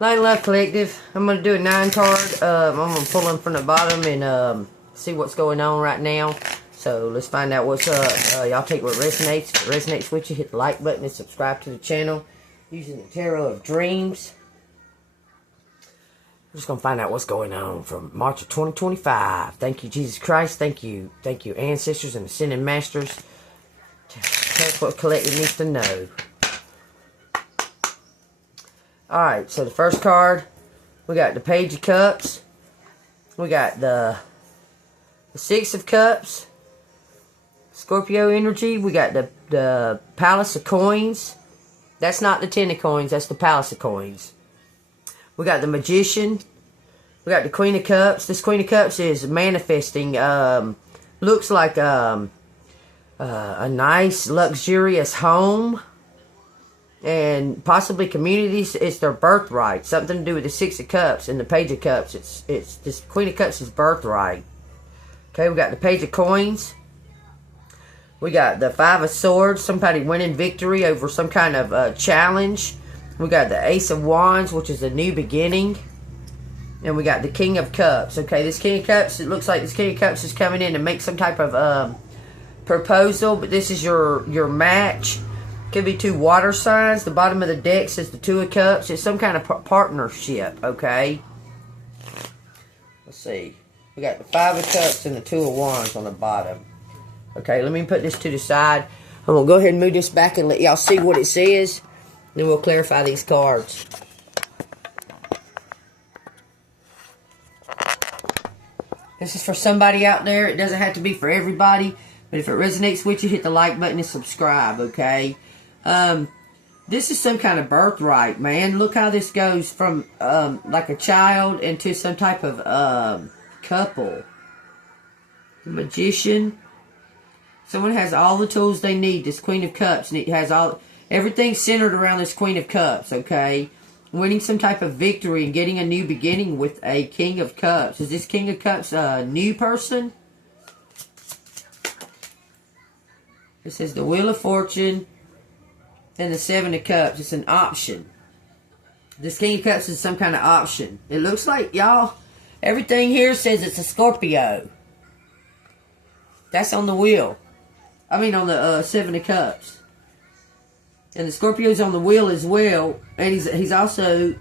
Line Love Collective. I'm going to do a 9 card. I'm going to pull them from the bottom and see what's going on right now. So let's find out what's up. Y'all take what resonates. If it resonates with you, hit the like button and subscribe to the channel. Using the Tarot of Dreams. We're just going to find out what's going on from March of 2025. Thank you, Jesus Christ. Thank you, ancestors and ascended masters. Tell us what collective needs to know. Alright, so the first card, we got the Page of Cups. We got the Six of Cups. Scorpio energy. We got the Palace of Coins. That's not the Ten of Coins, that's the Palace of Coins. We got the Magician. We got the Queen of Cups. This Queen of Cups is manifesting. Looks like a nice, luxurious home. And possibly communities. It's their birthright. Something to do with the Six of Cups and the Page of Cups. It's this Queen of Cups is birthright. Okay, we got the Page of Coins. We got the Five of Swords. Somebody winning victory over some kind of challenge. We got the Ace of Wands, which is a new beginning. And we got the King of Cups. Okay, this King of Cups, it looks like this King of Cups is coming in to make some type of proposal. But this is your match. Could be two water signs. The bottom of the deck says the Two of Cups. It's some kind of partnership, okay? Let's see. We got the Five of Cups and the Two of Wands on the bottom. Okay, let me put this to the side. I'm going to go ahead and move this back and let y'all see what it says. Then we'll clarify these cards. This is for somebody out there. It doesn't have to be for everybody. But if it resonates with you, hit the like button and subscribe, okay? This is some kind of birthright, man. Look how this goes from like a child into some type of couple. The Magician. Someone has all the tools they need. This Queen of Cups. And it has everything centered around this Queen of Cups, okay? Winning some type of victory and getting a new beginning with a King of Cups. Is this King of Cups a new person? It says the Wheel of Fortune and the Seven of Cups. It's an option. This King of Cups is some kind of option. It looks like, y'all, everything here says it's a Scorpio. That's on the wheel. I mean on the Seven of Cups. And the Scorpio's on the wheel as well. And he's also,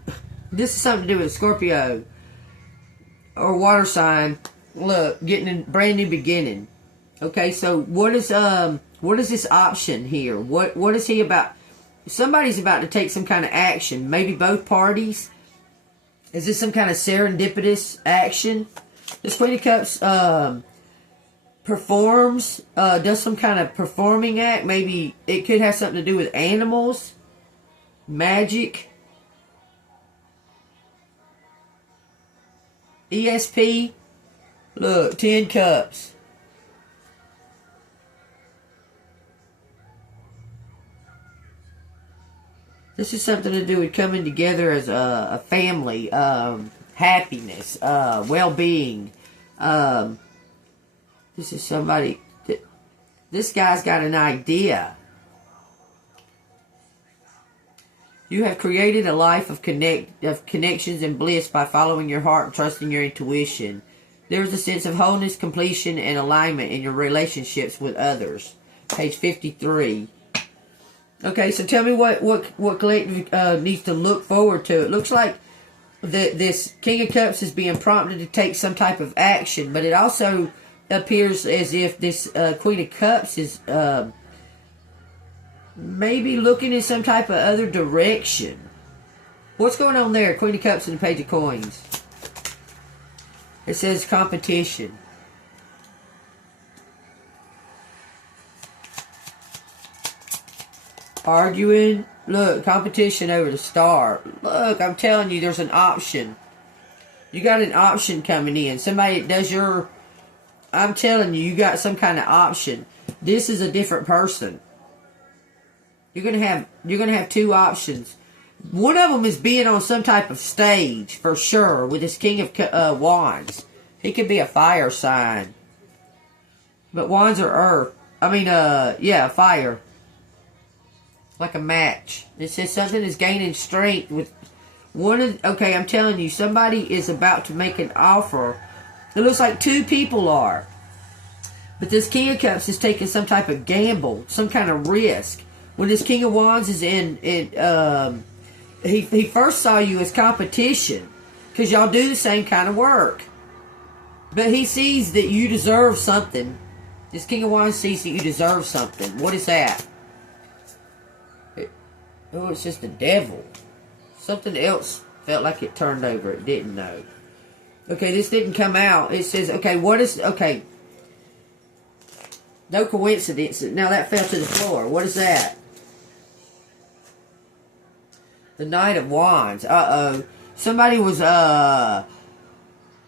this is something to do with Scorpio. Or water sign. Look, getting a brand new beginning. Okay, so what is this option here? What is he about? Somebody's about to take some kind of action. Maybe both parties. Is this some kind of serendipitous action? This Queen of Cups performs, does some kind of performing act. Maybe it could have something to do with animals, magic, ESP. Look, 10 cups. This is something to do with coming together as a family, happiness, well-being. This is somebody, this guy's got an idea. You have created a life of connections and bliss by following your heart and trusting your intuition. There is a sense of wholeness, completion, and alignment in your relationships with others. Page 53. Okay, so tell me what collective needs to look forward to. It looks like this King of Cups is being prompted to take some type of action, but it also appears as if this Queen of Cups is maybe looking in some type of other direction. What's going on there? Queen of Cups and the Page of Coins. It says competition. Arguing. Look, competition over the Star. Look, I'm telling you, there's an option. You got an option coming in. Somebody does your... I'm telling you, you got some kind of option. This is a different person. You're gonna have two options. One of them is being on some type of stage, for sure, with this King of Wands. He could be a fire sign. But Wands are earth. I mean, yeah, fire. Like a match. It says something is gaining strength Okay, I'm telling you, somebody is about to make an offer. It looks like two people are. But this King of Cups is taking some type of gamble, some kind of risk. When this King of Wands is he first saw you as competition, because y'all do the same kind of work. But he sees that you deserve something. This King of Wands sees that you deserve something. What is that? Oh, it's just the devil. Something else felt like it turned over. It didn't, though. Okay, this didn't come out. It says, okay, what is... Okay. No coincidence. Now that fell to the floor. What is that? The Knight of Wands. Uh-oh. Somebody was,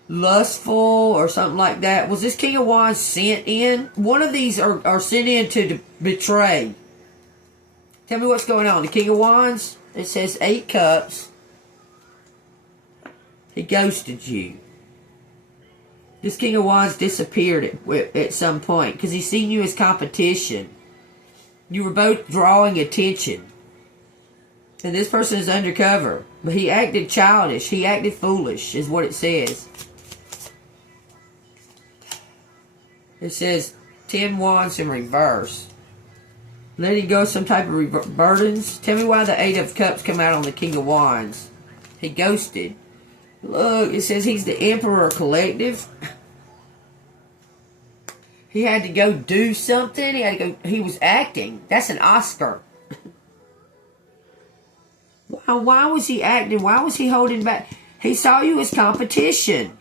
lustful or something like that. Was this King of Wands sent in? One of these are sent in to betray. Tell me what's going on. The King of Wands, it says 8 cups. He ghosted you. This King of Wands disappeared at some point because he seen you as competition. You were both drawing attention. And this person is undercover. But he acted childish. He acted foolish, is what it says. It says 10 wands in reverse. Letting go of some type of burdens. Tell me why the 8 of cups come out on the King of Wands. He ghosted. Look, it says he's the Emperor Collective. He had to go do something. He was acting. That's an Oscar. Why was he acting? Why was he holding back? He saw you as competition.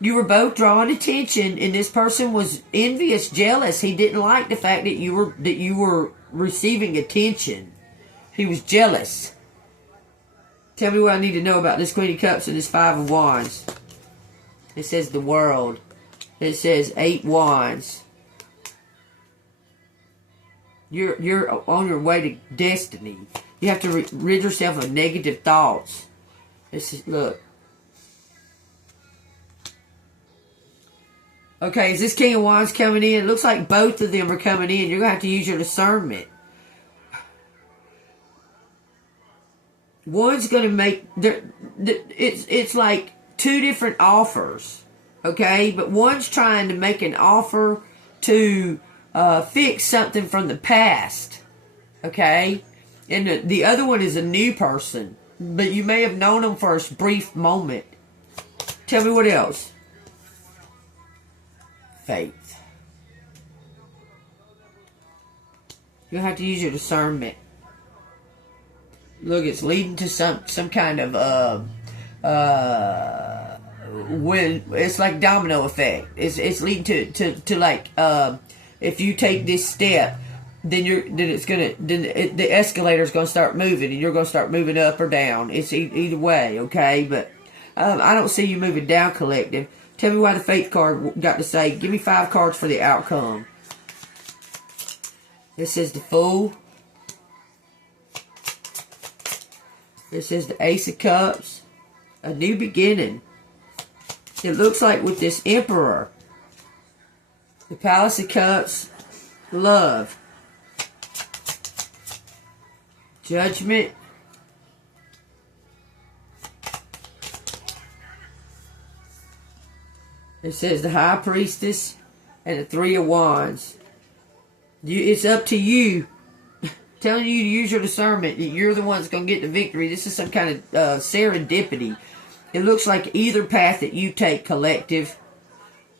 You were both drawing attention, and this person was envious, jealous. He didn't like the fact that you were receiving attention. He was jealous. Tell me what I need to know about this Queen of Cups and this 5 of Wands. It says the world. It says 8 wands. You're on your way to destiny. You have to rid yourself of negative thoughts. Look. Okay, is this King of Wands coming in? It looks like both of them are coming in. You're going to have to use your discernment. One's going to make... It's like 2 different offers. Okay? But one's trying to make an offer to fix something from the past. Okay? And the other one is a new person. But you may have known them for a brief moment. Tell me what else. Faith. You'll have to use your discernment. Look, it's leading to some kind of when it's like domino effect. It's leading to like if you take this step, then the escalator's gonna start moving, and you're gonna start moving up or down. It's either way, okay? But I don't see you moving down, Collective. Tell me why the Faith card got to say. Give me 5 cards for the outcome. This is the Fool. This is the Ace of Cups. A new beginning. It looks like with this Emperor. The Palace of Cups. Love. Judgment. It says the High Priestess and the 3 of Wands. It's up to you. Telling you to use your discernment. That you're the one that's going to get the victory. This is some kind of serendipity. It looks like either path that you take, Collective,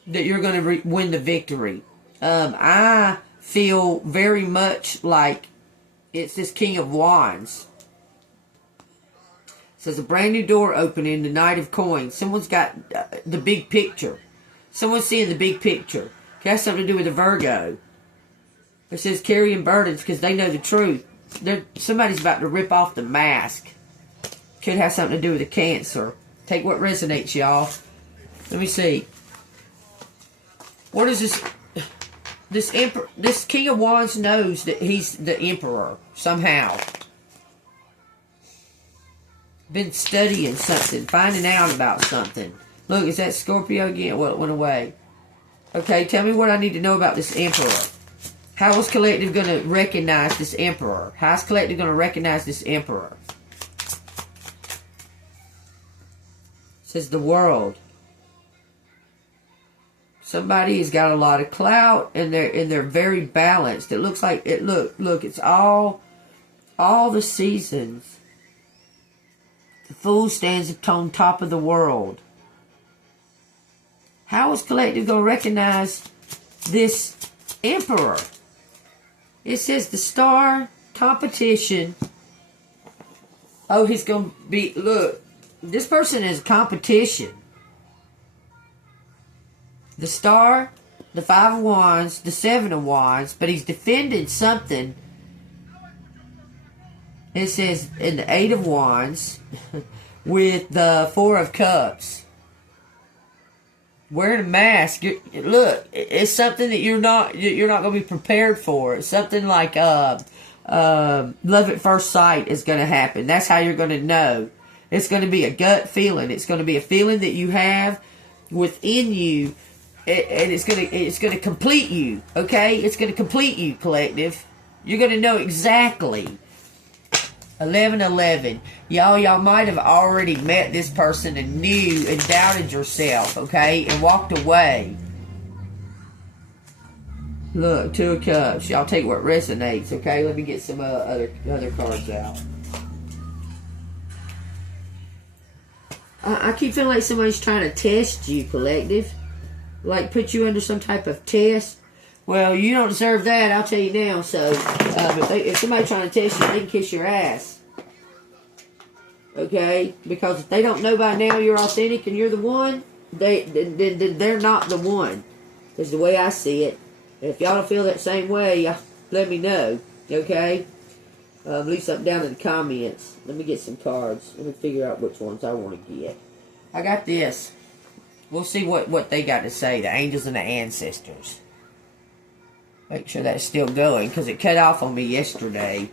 that you're going to win the victory. I feel very much like it's this King of Wands. It says a brand new door opening, the Knight of Coins. Someone's got the big picture. Someone's seeing the big picture. It has something to do with a Virgo. It says carrying burdens because they know the truth. Somebody's about to rip off the mask. Could have something to do with a Cancer. Take what resonates, y'all. Let me see. What is this? This King of Wands knows that he's the Emperor somehow. Been studying something, finding out about something. Look, is that Scorpio again? Well, it went away. Okay, tell me what I need to know about this Emperor. How is Collective going to recognize this Emperor? How is Collective going to recognize this Emperor? says the world. Somebody has got a lot of clout, and they're very balanced. It looks like it. Look. It's all the seasons. The Fool stands on top of the world. How is Collective going to recognize this Emperor? It says the Star, competition. Oh, he's going to be, look, this person is competition. The Star, the Five of Wands, the Seven of Wands, but he's defending something. It says in the Eight of Wands with the Four of Cups. Wearing a mask, look, it's something that you're not going to be prepared for. It's something like love at first sight is going to happen. That's how you're going to know. It's going to be a gut feeling. It's going to be a feeling that you have within you, and it's going to complete you. Okay, it's going to complete you, Collective. You're going to know exactly. 1111. Y'all might have already met this person and knew and doubted yourself, okay, and walked away. Look, Two of Cups. Y'all take what resonates, okay? Let me get some other cards out. I keep feeling like somebody's trying to test you, Collective. Like put you under some type of test. Well, you don't deserve that, I'll tell you now. So, if somebody's trying to test you, they can kiss your ass. Okay? Because if they don't know by now you're authentic and you're the one, they're not the one. That's the way I see it. And if y'all don't feel that same way, let me know. Okay? Leave something down in the comments. Let me get some cards. Let me figure out which ones I want to get. I got this. We'll see what they got to say. The angels and the ancestors. Make sure that's still going, because it cut off on me yesterday.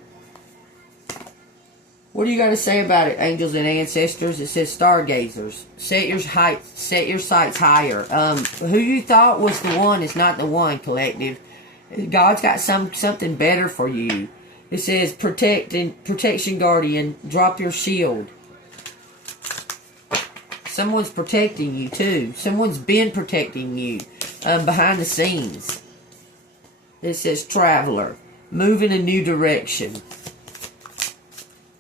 What do you got to say about it, angels and ancestors? It says stargazers. Set your sights higher. Who you thought was the one is not the one, Collective. God's got something better for you. It says protection guardian. Drop your shield. Someone's protecting you too. Someone's been protecting you behind the scenes. It says traveler. Move in a new direction.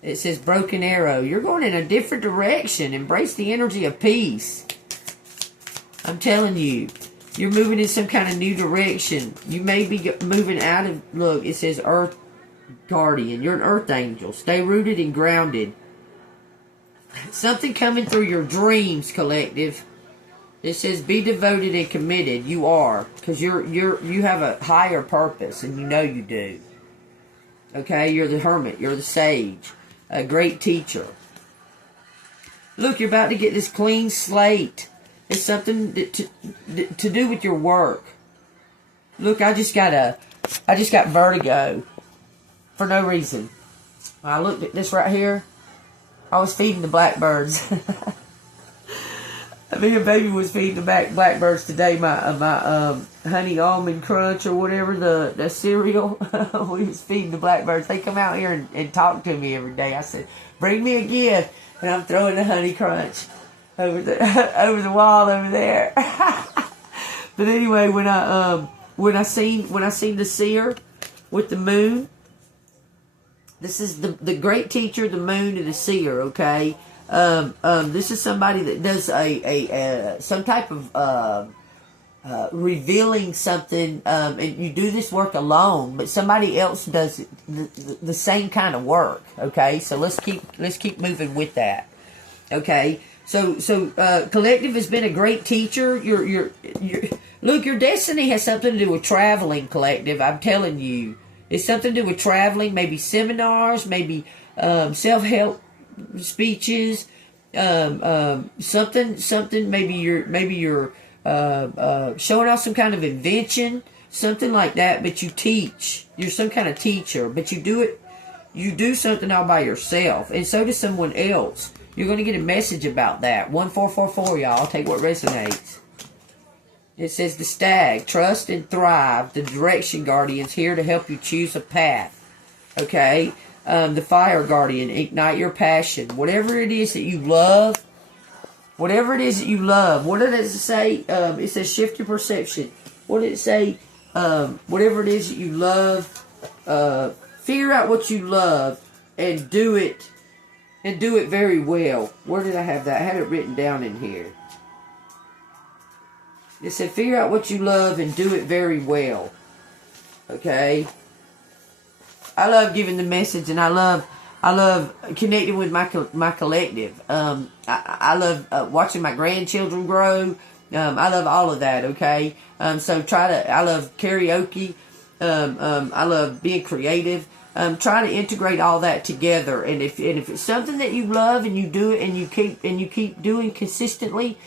It says broken arrow. You're going in a different direction. Embrace the energy of peace. I'm telling you. You're moving in some kind of new direction. You may be moving out of... Look, it says earth guardian. You're an earth angel. Stay rooted and grounded. Something coming through your dreams, Collective. It says be devoted and committed. You are. Because you have a higher purpose. And you know you do. Okay? You're the hermit. You're the sage. A great teacher. Look, you're about to get this clean slate. It's something to do with your work. Look, I just got vertigo for no reason. When I looked at this right here, I was feeding the blackbirds. Me and baby was feeding the blackbirds today. My honey almond crunch or whatever, the cereal. We was feeding the blackbirds. They come out here and talk to me every day. I said, "Bring me a gift," and I'm throwing the honey crunch over the wall over there. But anyway, when I seen the seer with the moon, this is the great teacher, the moon, and the seer. Okay. This is somebody that does some type of revealing something, and you do this work alone, but somebody else does the same kind of work. Okay, so let's keep moving with that. Okay, so Collective has been a great teacher. Look, your destiny has something to do with traveling, Collective. I'm telling you, it's something to do with traveling. Maybe seminars, maybe self-help speeches, something. Maybe you're showing off some kind of invention, something like that. But you teach. You're some kind of teacher, but you do something all by yourself, and so does someone else. You're going to get a message about that. 1444, y'all. Take what resonates. It says the stag, trust and thrive. The direction guardian's here to help you choose a path. Okay. The fire guardian, ignite your passion. Whatever it is that you love, Whatever it is that you love. What did it say? It says shift your perception. What did it say? Whatever it is that you love, figure out what you love and do it very well. Where did I have that? I had it written down in here. It said figure out what you love and do it very well. Okay? I love giving the message, and I love connecting with my collective. I love watching my grandchildren grow. I love all of that, okay? So I love karaoke. I love being creative. Try to integrate all that together. And if it's something that you love and you do it and you keep doing consistently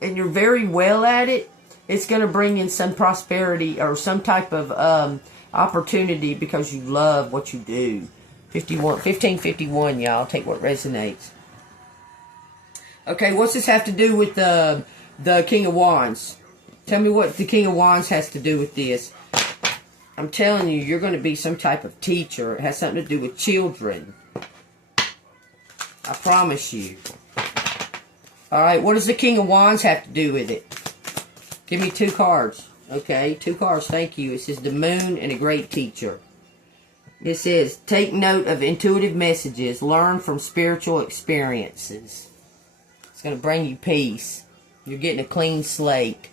and you're very well at it, it's going to bring in some prosperity or some type of opportunity because you love what you do. 1551, y'all. Take what resonates. Okay, what's this have to do with the King of Wands? Tell me what the King of Wands has to do with this. I'm telling you, you're going to be some type of teacher. It has something to do with children. I promise you. Alright, what does the King of Wands have to do with it? Give me 2 cards. Okay, 2 cards, thank you. It says the Moon and a great teacher. It says, take note of intuitive messages. Learn from spiritual experiences. It's going to bring you peace. You're getting a clean slate.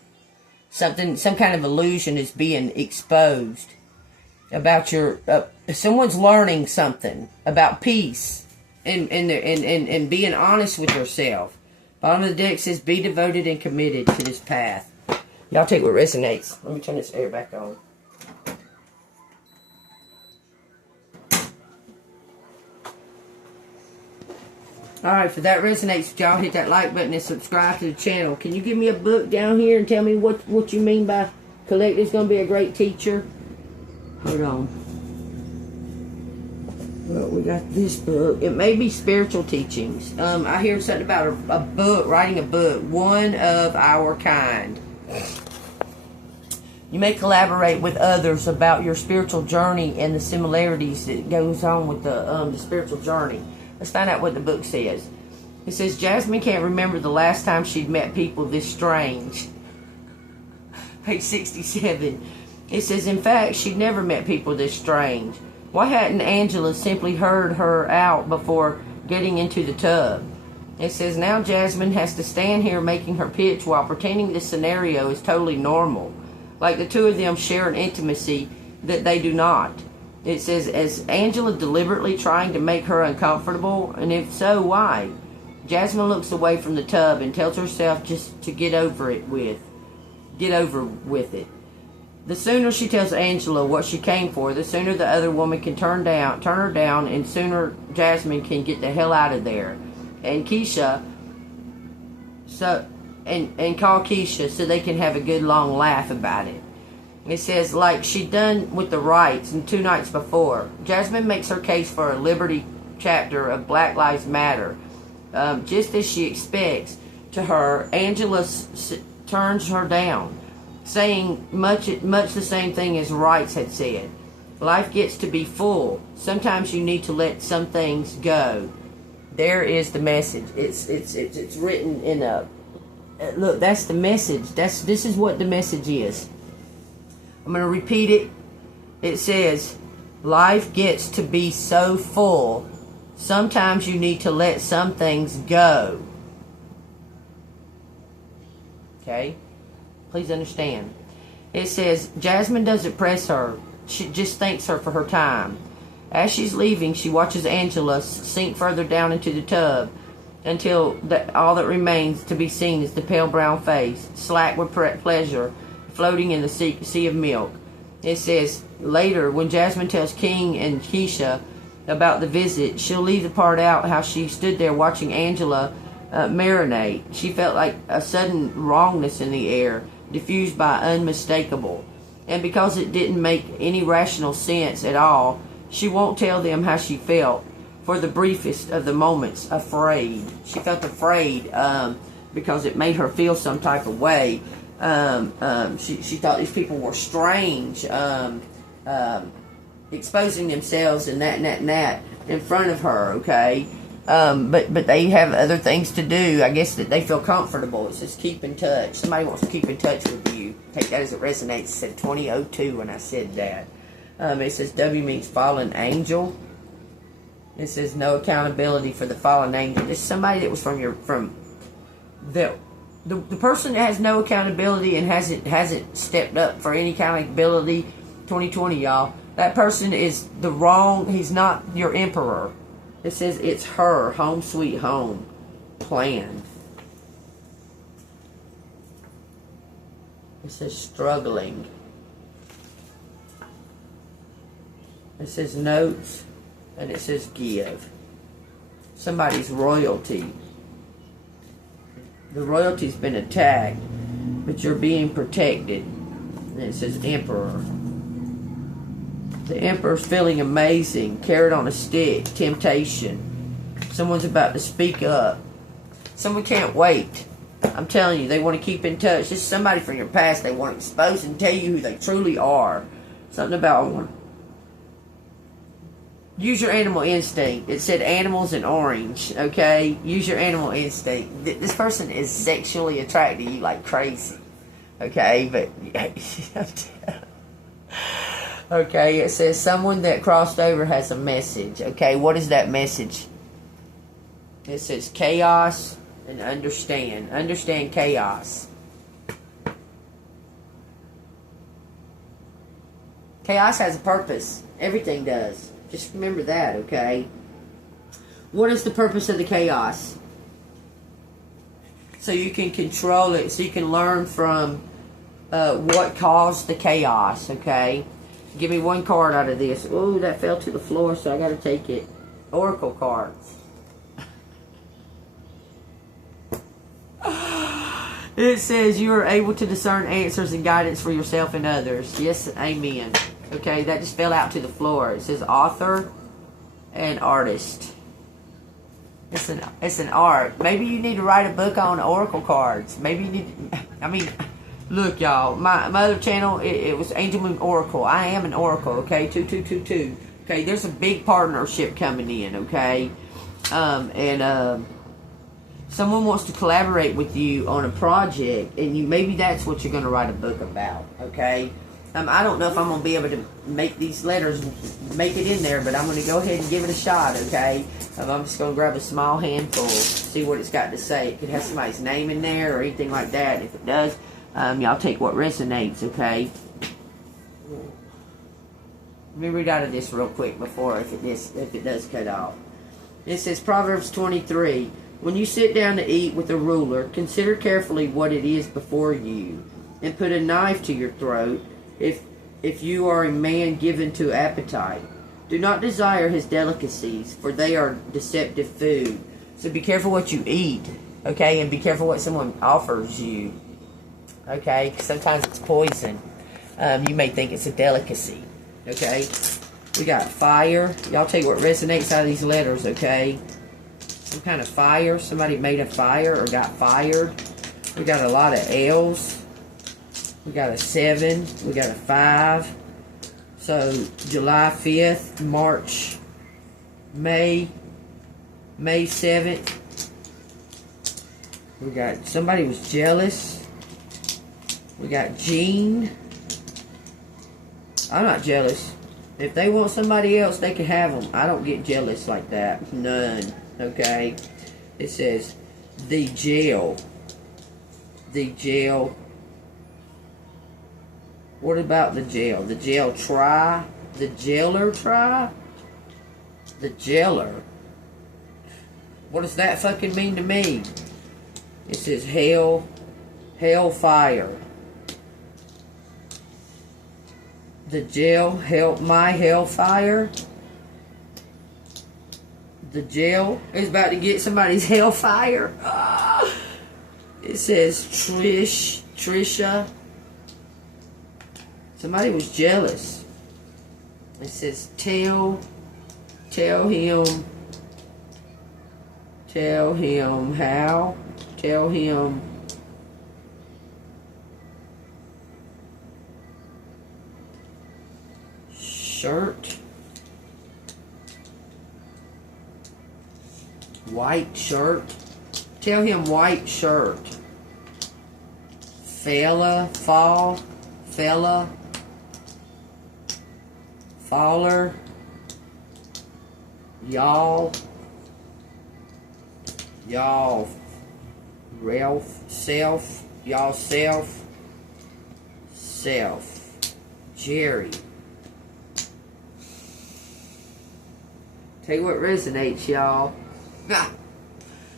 Some kind of illusion is being exposed about your. Someone's learning something about peace and being honest with yourself. Bottom of the deck says, be devoted and committed to this path. Y'all take what resonates. Let me turn this air back on. Alright, if that resonates, y'all hit that like button and subscribe to the channel. Can you give me a book down here and tell me what you mean by collective's going to be a great teacher? Hold on. Well, we got this book. It may be spiritual teachings. I hear something about a book, writing a book. One of our kind. You may collaborate with others about your spiritual journey and the similarities that goes on with the spiritual journey. Let's find out what the book says. It says, Jasmine can't remember the last time she'd met people this strange. Page 67. It says, in fact, she'd never met people this strange. Why hadn't Angela simply heard her out before getting into the tub? It says, now Jasmine has to stand here making her pitch while pretending this scenario is totally normal. Like the two of them share an intimacy that they do not. It says, is Angela deliberately trying to make her uncomfortable? And if so, why? Jasmine looks away from the tub and tells herself just to get over with it. The sooner she tells Angela what she came for, the sooner the other woman can turn her down, and sooner Jasmine can get the hell out of there. And Keisha, and call Keisha so they can have a good long laugh about it. It says, like she'd done with the rights and 2 nights before, Jasmine makes her case for a Liberty chapter of Black Lives Matter. Just as she expects to her, Angela turns her down, saying much the same thing as Rights had said. Life gets to be full. Sometimes you need to let some things go. There is the message. It's written in a... Look, that's the message. This is what the message is. I'm going to repeat it. It says, life gets to be so full. Sometimes you need to let some things go. Okay? Please understand. It says, Jasmine doesn't press her. She just thanks her for her time. As she's leaving, she watches Angela sink further down into the tub until all that remains to be seen is the pale brown face, slack with pleasure, floating in the sea of milk. It says, later, when Jasmine tells King and Keisha about the visit, she'll leave the part out how she stood there watching Angela marinate. She felt like a sudden wrongness in the air, diffused by unmistakable. And because it didn't make any rational sense at all, she won't tell them how she felt. For the briefest of the moments, afraid. She felt afraid because it made her feel some type of way. She thought these people were strange, exposing themselves and that in front of her, okay? But they have other things to do. I guess that they feel comfortable. It says keep in touch. Somebody wants to keep in touch with you. Take that as it resonates. It said 2002 when I said that. It says W means fallen angel. It says no accountability for the fallen angel. It's somebody that was from the person that has no accountability and hasn't stepped up for any accountability. 2020, y'all. That person is the wrong. He's not your emperor. It says it's her home sweet home plan. It says struggling. It says notes, and it says give. Somebody's royalty. The royalty's been attacked, but you're being protected. And it says emperor. The emperor's feeling amazing. Carrot on a stick. Temptation. Someone's about to speak up. Someone can't wait. I'm telling you, they want to keep in touch. This is somebody from your past. They want to expose and tell you who they truly are. Something about use your animal instinct. It said animals in orange. Okay? Use your animal instinct. This person is sexually attracted to you like crazy. Okay? But okay, it says someone that crossed over has a message. Okay, what is that message? It says chaos and understand. Understand chaos. Chaos has a purpose. Everything does. Just remember that, okay? What is the purpose of the chaos? So you can control it. So you can learn from what caused the chaos, okay? Give me one card out of this. Oh, that fell to the floor, so I got to take it. Oracle cards. It says you are able to discern answers and guidance for yourself and others. Yes, amen. Okay, that just fell out to the floor. It says author and artist. It's an art. Maybe you need to write a book on oracle cards. Maybe you need to, I mean, look, y'all. My other channel, it was Angel Moon Oracle. I am an oracle, okay? 2222. Okay, there's a big partnership coming in, okay? Someone wants to collaborate with you on a project, and maybe that's what you're going to write a book about, okay? I don't know if I'm going to be able to make these letters, make it in there, but I'm going to go ahead and give it a shot, okay? I'm just going to grab a small handful, see what it's got to say. It could have somebody's name in there or anything like that. If it does, y'all take what resonates, okay? Let me read out of this real quick before if it does cut off. It says Proverbs 23. When you sit down to eat with a ruler, consider carefully what it is before you, and put a knife to your throat if you are a man given to appetite. Do not desire his delicacies, for they are deceptive food. So be careful what you eat, okay? And be careful what someone offers you, okay? Sometimes it's poison. You may think it's a delicacy, okay? We got fire. Y'all take what resonates out of these letters, okay? Some kind of fire. Somebody made a fire or got fired. We got a lot of L's. We got a 7. We got a 5. So, July 5th, March, May 7th. We got, somebody was jealous. We got Jean. I'm not jealous. If they want somebody else, they can have them. I don't get jealous like that. None. Okay? It says, the jail. The jail. What about the jail? The jail try? The jailer try? The jailer. What does that fucking mean to me? It says hell, hellfire. The jail, my hellfire. The jail is about to get somebody's hellfire. It says Trisha. Somebody was jealous. It says tell him how. Tell him shirt. White shirt. Tell him white shirt. Fella, fall, fella, faller, y'all, Ralph, self, y'all self, Jerry. Tell you what resonates, y'all.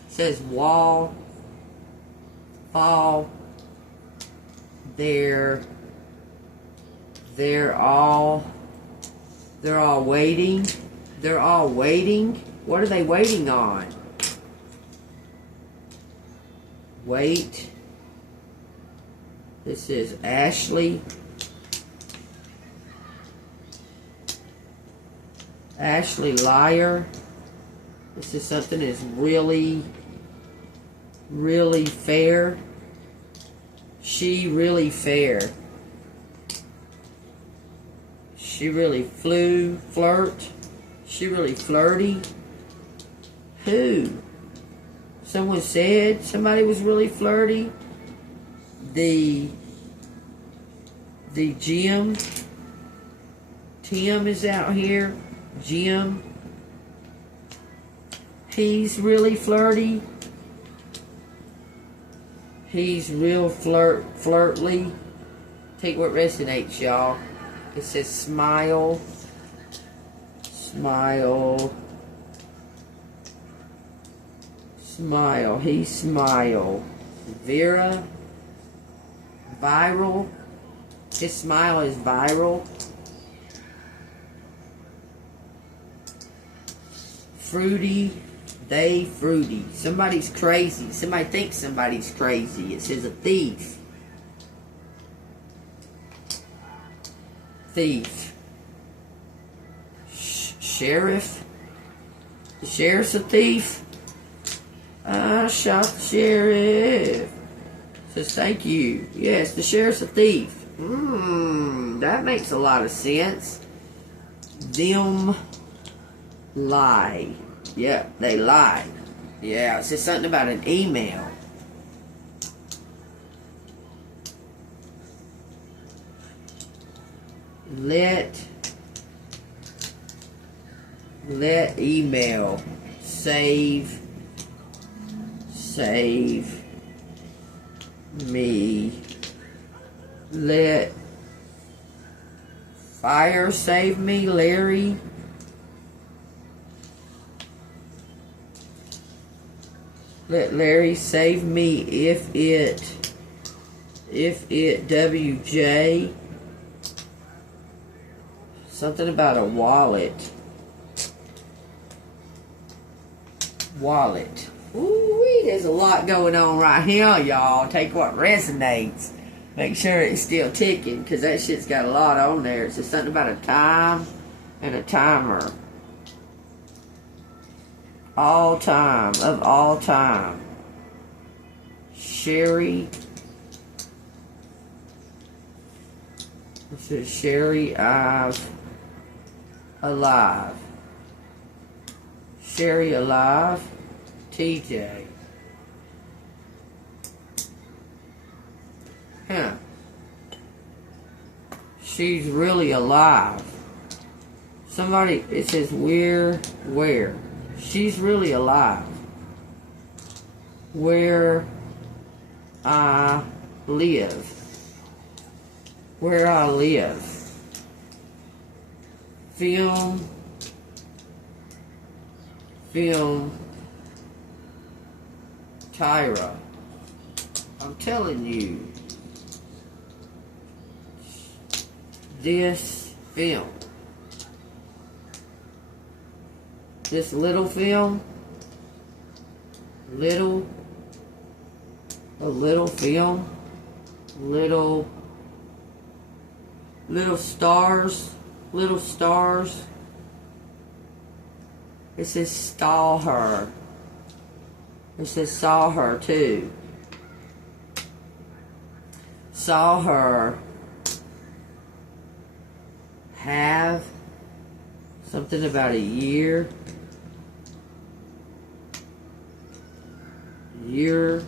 Says wall, fall, they're all waiting. They're all waiting. What are they waiting on? Wait. This is Ashley. Ashley liar. This is something that's really, really fair. She really fair. She really flirt. She really flirty. Who? Someone said somebody was really flirty. The Jim. Tim is out here. Jim. He's really flirty. He's real flirtly. Take what resonates, y'all. It says smile. Smile. Smile. He smile. Vera. Viral. His smile is viral. Fruity. They fruity. Somebody's crazy. Somebody thinks somebody's crazy. It says a thief. Thief. Sheriff. The sheriff's a thief. I shot the sheriff. Says thank you. Yes, the sheriff's a thief. That makes a lot of sense. Them lie. Yep, they lied. Yeah, it says something about an email. Let email save me. Let fire save me, Larry. Let Larry save me if it WJ. Something about a wallet. Wallet. Ooh, there's a lot going on right here, y'all. Take what resonates. Make sure it's still ticking, because that shit's got a lot on there. It's just something about a time and a timer. All time, of all time. Sherry. It says Sherry I've alive. Sherry alive. TJ. Huh. She's really alive. Somebody, it says where. She's really alive. Where I live. Where I live. Film. Tyra. I'm telling you. This film. This little film. A little film. Little stars. It says saw her. It says saw her too. Saw her have something about a year. Year.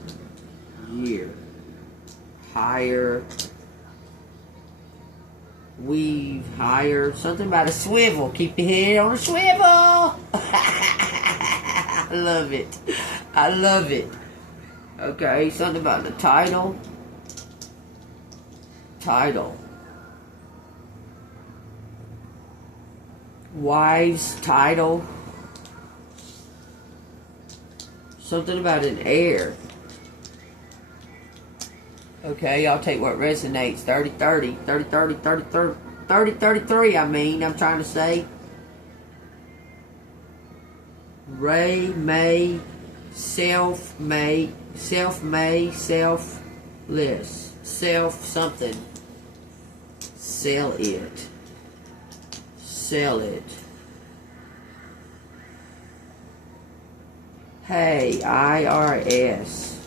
Higher. Weave. Higher. Something about a swivel. Keep your head on a swivel. I love it. I love it. Okay, something about the title. Wives, title. Something about an heir. Okay, I'll take what resonates. 30-30. 30-30, 30-30. 30-33, I mean, I'm trying to say. Ray, May, self-made, self-made, selfless, self-something. Sell it. Sell it. Hey, IRS.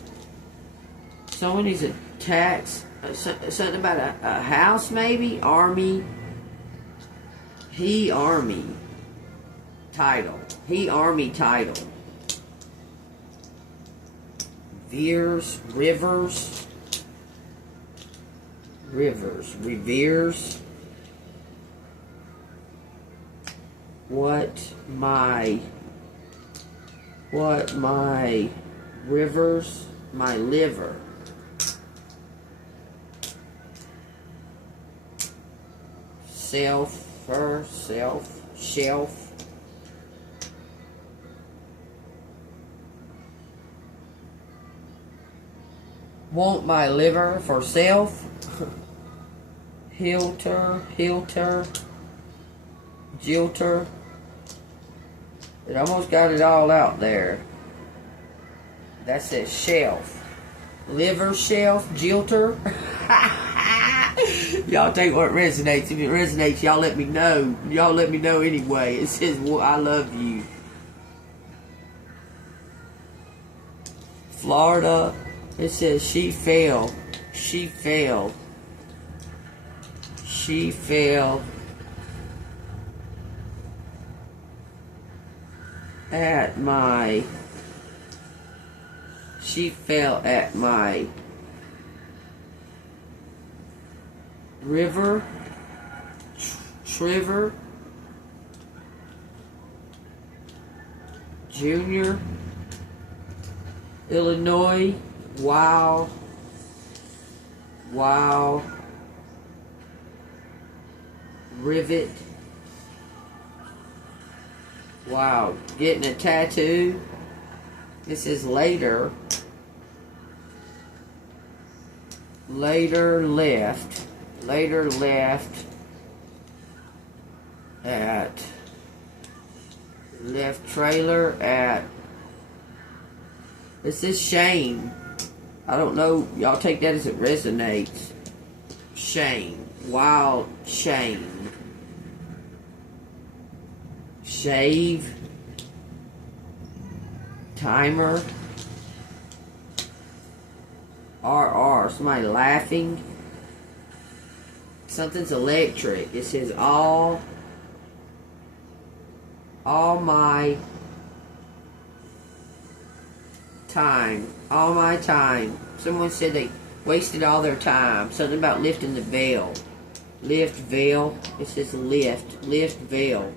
Someone needs a tax. Something about a house, maybe? Army. He Army. Title. He Army title. Veers. Rivers. Reveres. What my rivers, my liver. Self, shelf. Want my liver for self. Hilter, jilter. It almost got it all out there. That says shelf. Liver, shelf, jilter. Y'all take what resonates. If it resonates, y'all let me know. Y'all let me know anyway. It says, well, I love you. Florida. It says she fell. She fell at my river, Triver, Junior, Illinois, wow, rivet, wow, getting a tattoo. This is later left at left trailer at, this is Shane. I don't know, y'all take that as it resonates. Shane, wild Shane. Shave, timer, RR, somebody laughing. Something's electric. It says all my time. Someone said they wasted all their time. Something about lifting the veil. Lift veil. It says lift veil.